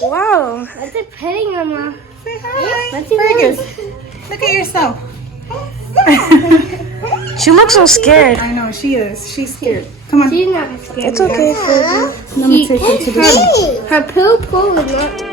Wow. What's it petting, Mama? Say hi. Fergus, look at yourself. She looks so scared. I know, she is. She's scared. Come on. She's not scared. It's okay, Fergus. Let me take her to the room. Her poop is not.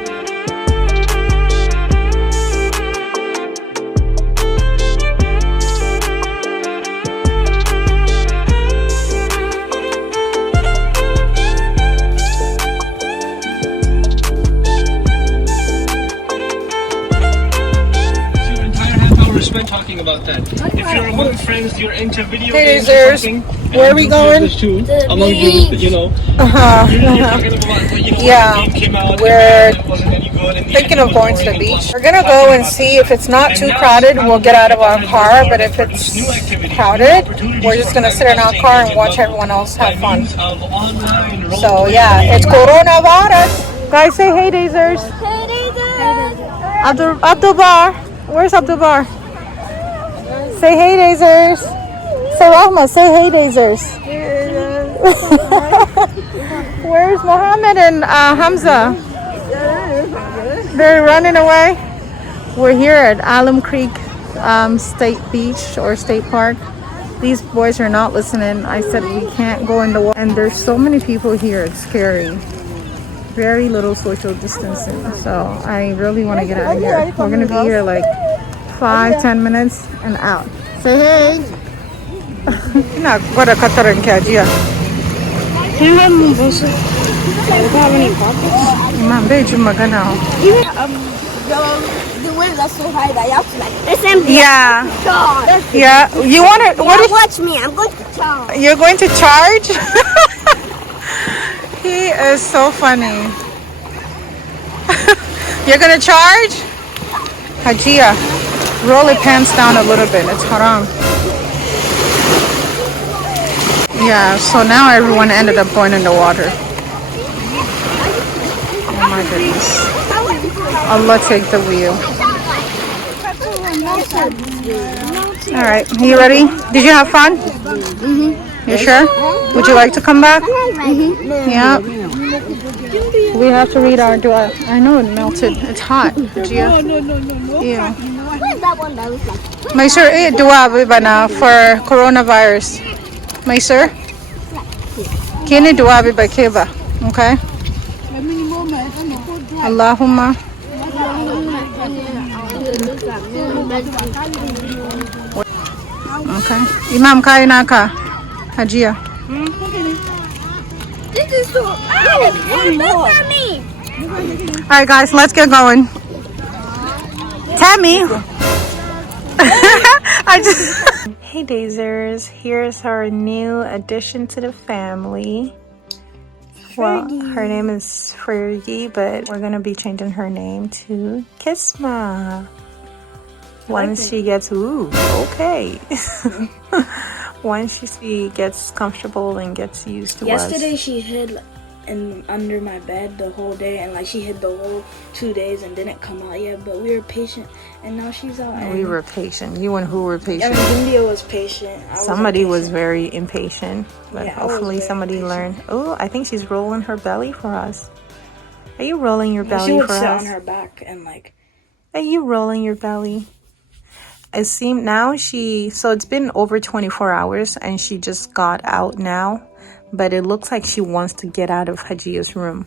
Spent talking about that. If you're among friends, you're into video Hey, games or something. Where are we going? Among you know. Yeah, we're thinking of going to the beach. We're gonna go and see if it's not too crowded. We'll get out of our car, but if it's crowded, we're just gonna sit in our car and watch everyone else have fun. So yeah, it's coronavirus. Guys, say hey, Dazers. Hey, Daze. Abdul Bar. Where's Abdul Bar? Say hey, Dazers. Say Rahma, say hey, Dazers. Where's Mohammed and Hamza? They're running away. We're here at Alum Creek State Beach or State Park. These boys are not listening. I said we can't go in the water. And there's so many people here. It's scary. Very little social distancing. So I really want to get out of here. We're going to be here like 5-10 minutes and out. Say hey. Ina gwada katarin kajiya. You have any pockets? Imam bai jin magana. The wind is so high that you have to like. It's empty. Yeah. Yeah. You want to? What? Watch me. I'm going to charge. You're going to charge? He is so funny. You're going to charge? Hajia, roll your pants down a little bit. It's haram. Yeah, so now everyone ended up going in the water. Oh my goodness. Allah take the wheel. All right, you ready? Did you have fun? Mm-hmm. You sure? Would you like to come back? Mm-hmm. Yeah. We have to read our dua. I know it melted. It's hot. Gia. No. Yeah. My sir, dua bana for coronavirus. My sir. Kini dua ba keba. Okay. Allahumma. Okay. Imam kaina ka. Hajia. This is so. Look at me. All right, guys, let's get going. Tammy. Hey, Dazers. Here's our new addition to the family. Well, her name is Fergie, but we're gonna be changing her name to Kisma. Once she gets okay. Once she gets comfortable and gets used to us. Yesterday she hid under my bed the whole day, and like she hid the whole 2 days and didn't come out yet, but we were patient and now she's out. We were patient. You and who were patient? I mean, India was patient. Somebody was very impatient, but yeah, hopefully somebody learned. Oh, I think she's rolling her belly for us. Are you rolling your belly for us? She would sit on her back and like. Are you rolling your belly? It seemed now so it's been over 24 hours and she just got out now, but it looks like she wants to get out of Hajia's room.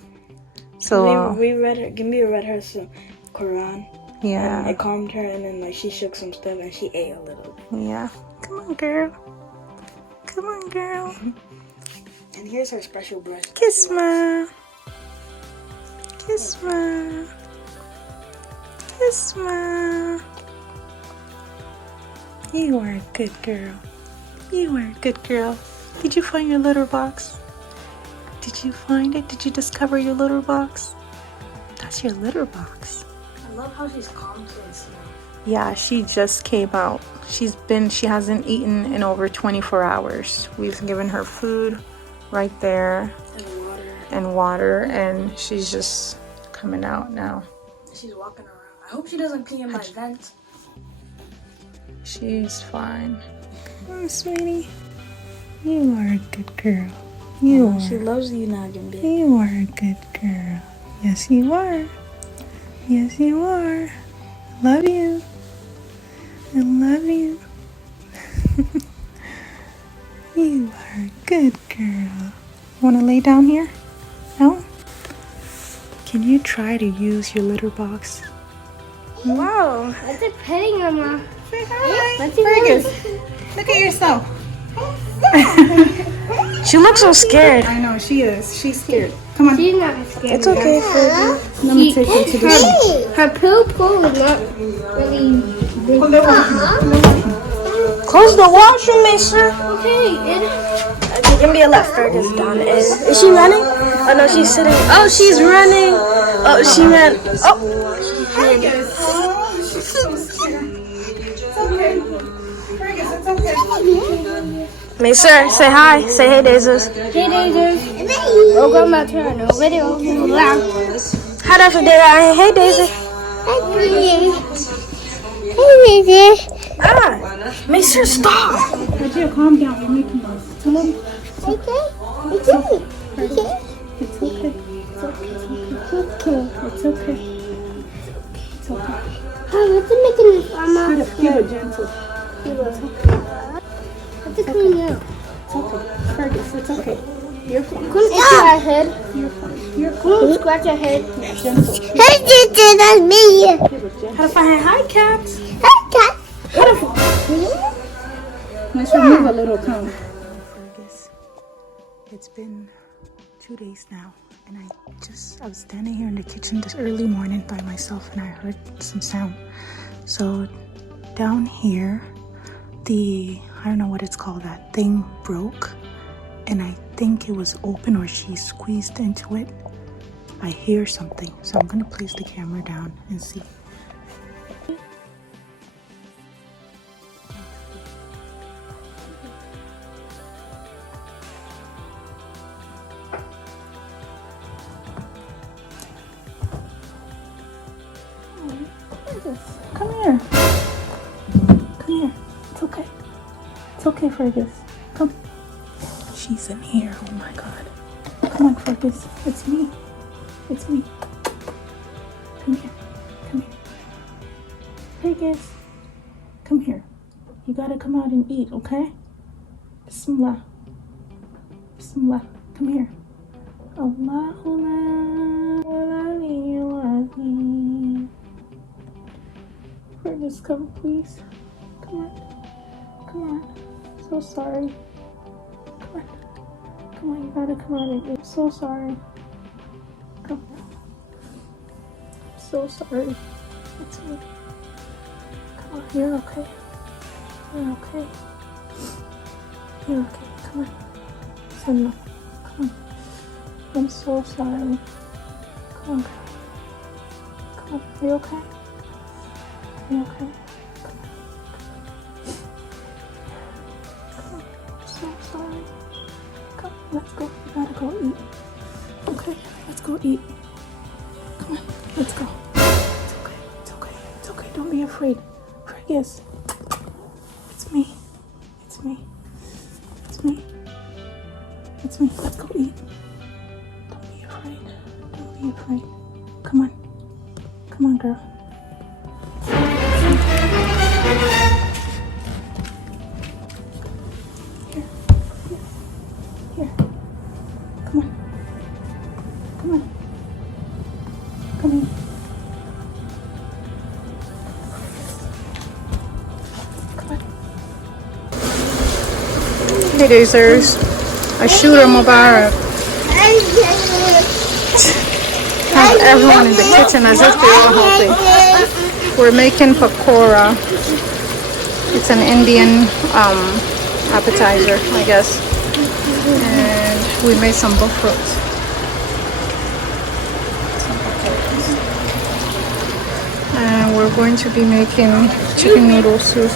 So we read her, Gimbi read her some Quran. Yeah. And it calmed her, and then like she shook some stuff and she ate a little. Yeah. Come on, girl. Come on, girl. And here's her special brush. Kisma. Kisma. Kisma. You are a good girl. You are a good girl. Did you find your litter box? Did you find it? Did you discover your litter box? That's your litter box. I love how she's calm to us now. Yeah, she just came out. She hasn't eaten in over 24 hours. We've given her food right there. And water. And she's just coming out now. She's walking around. I hope she doesn't pee in my vent. She's fine. Oh, sweetie. You are a good girl. She loves you now, Gimbi. You are a good girl. Yes, you are. Yes, you are. Love you. I love you. You are a good girl. Want to lay down here? No? Can you try to use your litter box? Wow, what's it petting, Mama? Say hi. What's it Fergus, look at yourself. She looks so scared. I know, she is. She's scared. Come on. She's not scared. It's okay, Fergus. Let me take you to the Her poo is not really big. Close the washroom, mister. Okay, give me a left. Fergus down. Is she running? Oh no, she's sitting. Oh, she's running. Oh, she ran. Oh, Fergus. Oh, she's so scared. It's okay. Fergus, it's okay. Macer, say hi. Say hey, Dazers. Hey, Dazers. Welcome back to our new video. How does it do? Hey, Daisy. Hey, Daisy. Ah, Macer, stop. Regina, calm down. You're making noise. Come on. It's okay. It's okay. It's okay. It's okay. It's okay. It's okay. Oh, what's it making this, Mama? Keep it gentle. What's it cleaning out? It's okay. Fergus, it's okay. You're fine. Couldn't itch our head. You're fine. You're fine. Couldn't scratch our head. Gentle. Hey, that's me. How to find hi, cats. Hi, cat. Let's remove a little tongue. Fergus, it's been 2 days now, and I was standing here in the kitchen this early morning by myself, and I heard some sound. So down here, I don't know what it's called, that thing broke, and I think it was open or she squeezed into it. I hear something, so I'm gonna place the camera down and see. Come here. Come here. It's okay. It's okay, Fergus. Come. She's in here. Oh my god. Come on, Fergus. It's me. It's me. Come here. Come here. Fergus. Come here. You gotta come out and eat, okay? Bismillah. Bismillah. Come here. Allahumma Fergus, come please. Come on. Come on. So sorry. Come on. Come on, you gotta come out and eat. I'm so sorry. Come. I'm so sorry. It's me. Come on, you're okay. You're okay. You're okay. Come on. Sunna. Come on. I'm so sorry. Come on, girl. Come on. Are you okay? Are you okay? Come on. Come on. I'm so sorry. Come, let's go. We gotta go eat. Okay, let's go eat. Come on, let's go. It's okay. It's okay. It's okay. Don't be afraid. Fergus. It's me. It's me. It's me. It's me. Let's go eat. Don't be afraid. Don't be afraid. Come on. Come on, girl. Here. Here. Come on. Come on. Come in. Come on. Hey, Dazers. I shoot a Mubarak. Have everyone in the kitchen as if they were helping. We're making pakora. It's an Indian appetizer, I guess. And we made some buffaloes. And we're going to be making chicken noodle soup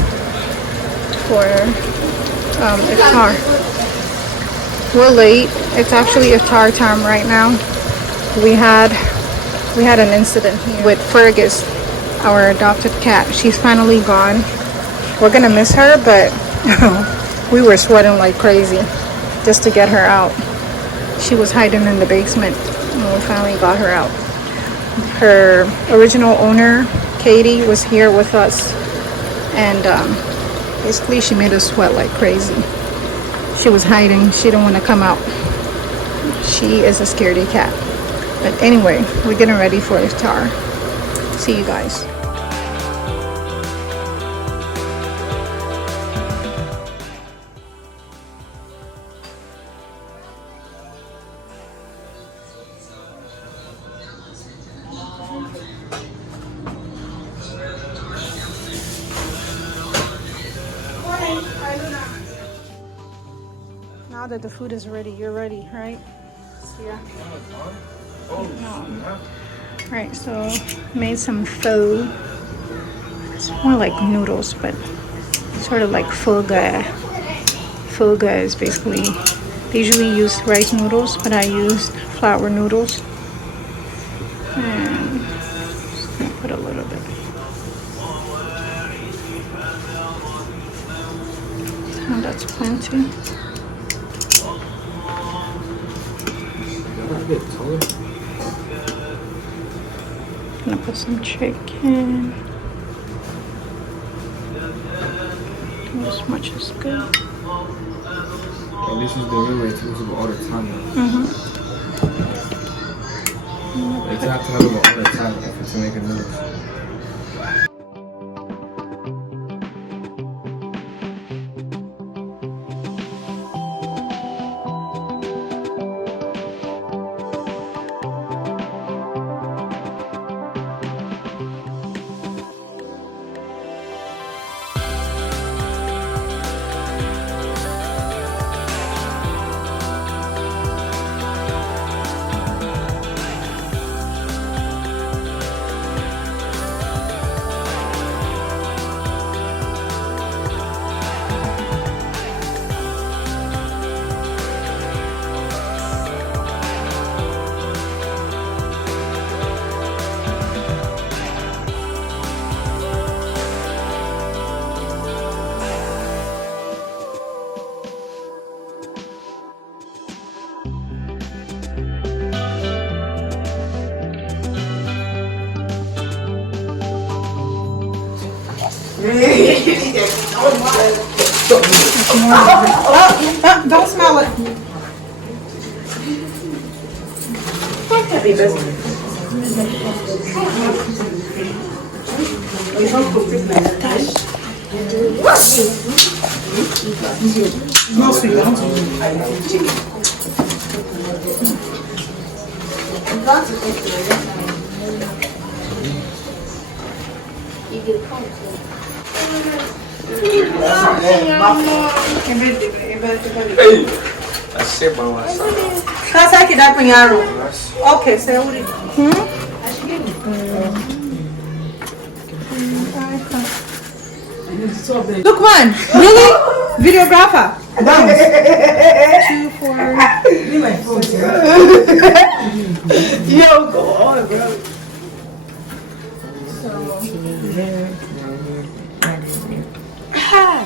for iftar. We're late. It's actually iftar time right now. We had an incident here with Fergus, our adopted cat. She's finally gone. We're gonna miss her, but we were sweating like crazy just to get her out. She was hiding in the basement and we finally got her out. her original owner, Katie, was here with us, and basically she made us sweat like crazy. She was hiding. She didn't want to come out. She is a scaredy cat. But anyway, we're getting ready for iftar. See you guys. Now that the food is ready, you're ready, right? Yeah. Right, so made some pho. It's more like noodles, but sort of like pho ga. Pho ga is basically, they usually use rice noodles, but I used flour noodles. And just gonna put a little bit. Oh, that's plenty. Gonna put some chicken. As much as good. At least it's the real way to use it all the time. You have to have it all the time to make a noodle. Don't smell it. Sasa aqui dá punharo. Okay, say what it. Look, man, really? Videographer. Bounce. 2, 4. Yo, go on, bro. Hi.